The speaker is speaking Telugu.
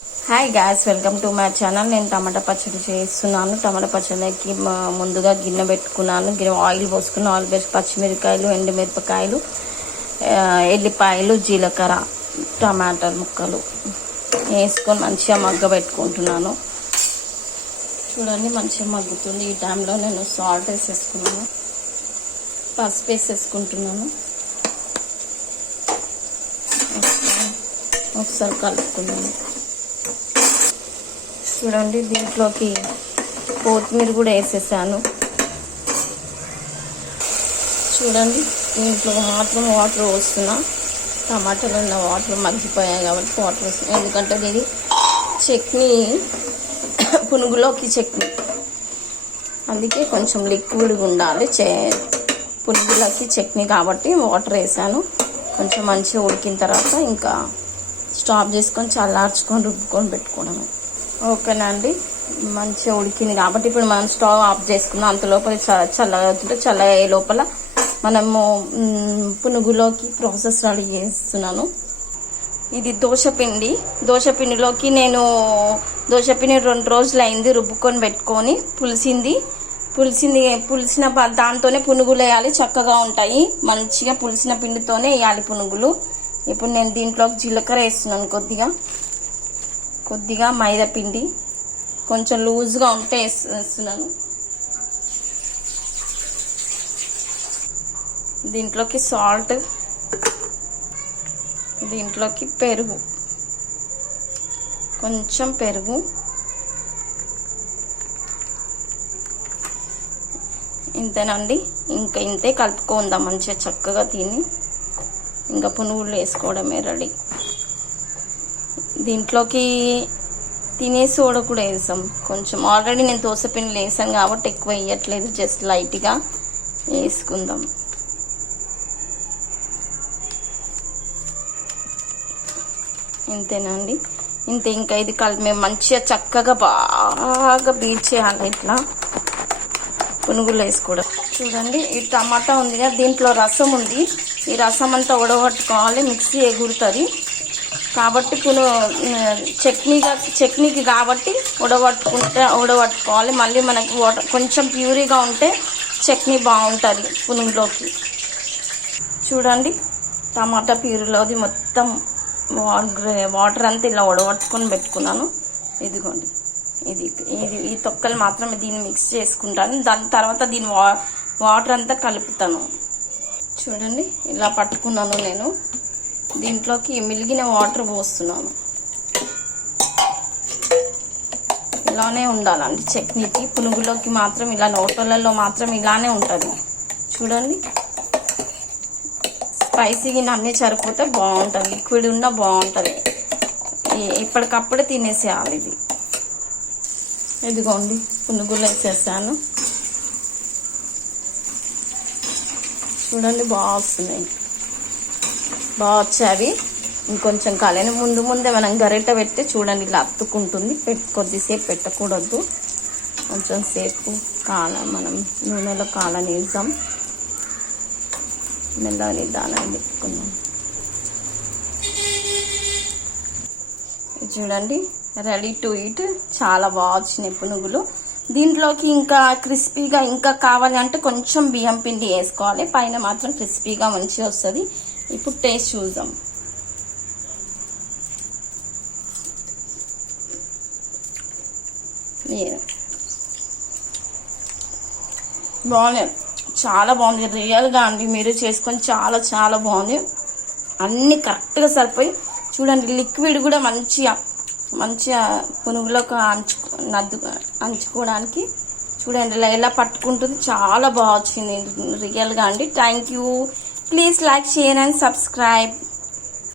Hi guys, welcome to my channel. నేను టమాటా పచ్చడి చేస్తున్నాను. టమాటా పచ్చడికి ముందుగా గిన్నె పెట్టుకున్నాను. గిన్నె ఆయిల్ పోసుకుని ఆయిల్ వేసి పచ్చిమిరకాయలు, ఎండుమిరపకాయలు, ఎల్లిపాయలు, జీలకర్ర, టమాటా ముక్కలు వేసుకొని మంచిగా మగ్గ పెట్టుకుంటున్నాను. చూడండి మంచిగా మగ్గుతుంది. ఈ టైంలో నేను సాల్ట్ వేసేసుకున్నాను, పసుపు వేసేసుకుంటున్నాను. ఒకసారి కలుపుకున్నాను. చూడండి దీంట్లోకి కొత్తిమీర కూడా వేసేసాను. చూడండి దీంట్లో మాత్రం వాటర్ పోస్తున్నా. టమాటాలో ఉన్న వాటర్ మగ్గిపోయాయి కాబట్టి వాటర్ వస్తున్నాయి. ఎందుకంటే ఇది చట్నీ, పునుగులోకి చట్నీ, అందుకే కొంచెం లిక్విడ్గా ఉండాలి. పునుగులోకి చట్నీ కాబట్టి వాటర్ వేసాను. కొంచెం మంచిగా ఉడికిన తర్వాత ఇంకా స్టాప్ చేసుకొని చల్లార్చుకొని రుబ్బుకొని పెట్టుకోవడమే. ఓకేనా అండి, మంచిగా ఉడికింది కాబట్టి ఇప్పుడు మనం స్టవ్ ఆఫ్ చేసుకుందాం. అంత లోపల చల్లగా అవుతుంటే చల్లగా అయ్యే లోపల మనము పునుగులోకి ప్రాసెస్ రెడీ చేస్తున్నాను. ఇది దోశపిండిలోకి నేను దోశపిండి 2 రోజులు అయింది రుబ్బుకొని పెట్టుకొని పులిసిన దాంతోనే పునుగులు వేయాలి. చక్కగా ఉంటాయి. మంచిగా పులిసిన పిండితోనే వేయాలి పునుగులు. ఇప్పుడు నేను దీంట్లోకి జీలకర్ర వేస్తున్నాను. కొద్దిగా మైదా పిండి కొంచెం లూజ్గా ఉంటే వేస్తున్నాను. దీంట్లోకి సాల్ట్, దీంట్లోకి పెరుగు, కొంచెం పెరుగు, ఇంతేనండి. ఇంకా ఇంతే కలుపుకుందాం మంచిగా చక్కగా తిని ఇంకా పునుగులు వేసుకోవడమే రెడీ. దీంట్లోకి తినే సోడా కూడా వేసాం కొంచెం. ఆల్రెడీ నేను దోసపిండిలు వేసాను కాబట్టి ఎక్కువ వేయట్లేదు, జస్ట్ లైట్గా వేసుకుందాం. ఇంతేనండి, ఇంతే. ఇంకా ఇది మేము మంచిగా చక్కగా బాగా బీట్ చేయాలి ఇట్లా పునుగులు వేసుకోవడం. చూడండి ఈ టమాటా ఉంది కదా, దీంట్లో రసం ఉంది. ఈ రసం అంతా ఉడగొట్టుకోవాలి, మిక్సీ ఎగురుతుంది కాబట్టి చట్నీకి కాబట్టి ఉడగొట్టుకోవాలి. మళ్ళీ మనకి కొంచెం ప్యూరీగా ఉంటే చట్నీ బాగుంటుంది పునుగులోకి. చూడండి టమాటా ప్యూరీలోది మొత్తం వాటర్ అంతా ఇలా ఉడగొట్టుకొని పెట్టుకున్నాను. ఇదిగోండి ఈ తొక్కలు మాత్రం దీన్ని మిక్స్ చేసుకుంటాను. దాని తర్వాత దీని వాటర్ అంతా కలుపుతాను. చూడండి ఇలా పట్టుకున్నాను నేను. దీంట్లోకి మిలిగిన వాటర్ పోస్తున్నాను. ఇలానే ఉండాలండి చట్నీకి. పునుగులోకి మాత్రం ఇలా హోటళ్ళల్లో మాత్రం ఇలానే ఉంటుంది. చూడండి స్పైసీగా అన్నీ సరిపోతే బాగుంటుంది, లిక్విడ్ ఉన్నా బాగుంటుంది. ఇప్పటికప్పుడే తినేసేయాలి ఇది. ఇదిగోండి పునుగులు వేసేసాను. చూడండి బాగా వస్తున్నాయి, బాగా వచ్చావి. ఇంకొంచెం కాలేని ముందే మనం గరిట పెడితే చూడండి ఇలా అత్తుకుంటుంది. కొద్దిసేపు పెట్టకూడదు, కొంచెం సేపు మనం నూనెలో కాలనిద్దాం. మెల్లగా నిదానం పెట్టుకుందాం. చూడండి రెడీ టు ఈట్. చాలా బాగా వచ్చినాయి పునుగులు. దీంట్లోకి ఇంకా క్రిస్పీగా ఇంకా కావాలి అంటే కొంచెం బియ్యం పిండి వేసుకోవాలి. పైన మాత్రం క్రిస్పీగా మంచిగా వస్తుంది. ఇప్పుడు టేస్ట్ చూద్దాం. బాగుంది, చాలా బాగుంది. రియల్గా అండి మీరు చేసుకొని చాలా బాగుంది. అన్నీ కరెక్ట్గా సరిపోయి. చూడండి లిక్విడ్ కూడా మంచిగా పునుగులోకి అంచుకోవడానికి చూడండి ఎలా పట్టుకుంటుంది. చాలా బాగా వచ్చింది రియల్గా అండి. Thank you. Please like, share and subscribe.